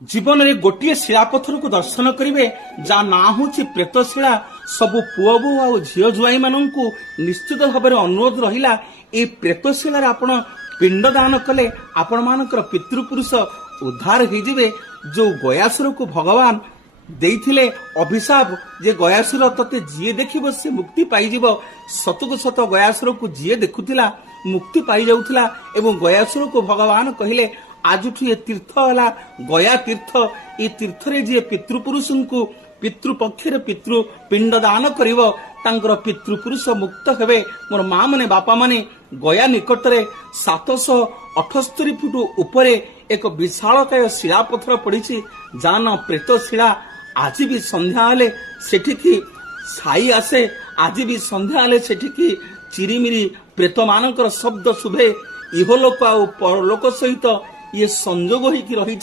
जीवन में गोटे शिलापथर को दर्शन करेंगे जहाँ ना हूँ प्रेतशिला। सबु पुओ बो आ झील जुआई मान को निश्चित भाव में अनुरोध रहा ये प्रेतशिलार आपण पिंडदान कले आपण मानकर पितृपुरुष उद्धार होइजिबे। जो गयासुर को भगवान देइथिले अभिशाप जे गयासुर तते जीए देखिबो से मुक्ति पाइजिबो। सतुक सत गयासुर को जीए देखुथिला मुक्ति पाई जाउथिला एवं गयासुर को भगवान कहिले आज ये तीर्थ है गया तीर्थ। ये तीर्थ रे जी पितृपुरुष को पितृपक्ष पितृ पिंडदान करिवो तांकर पितृपुरुष मुक्त हेबे। मोर माँ माने बापा माने गया निकट में 778 फुट उपरे एक विशालकाय शिलापथर पड़ी जान प्रेत शिला। आज भी संध्या हेले सेठिकी छाई आसे। आज भी संध्या हेले सेठिकी चिरिमिरी प्रेत मानकर शब्द शुभे। इहलोक आ परलोक सहित ये संजोग होइकी रही।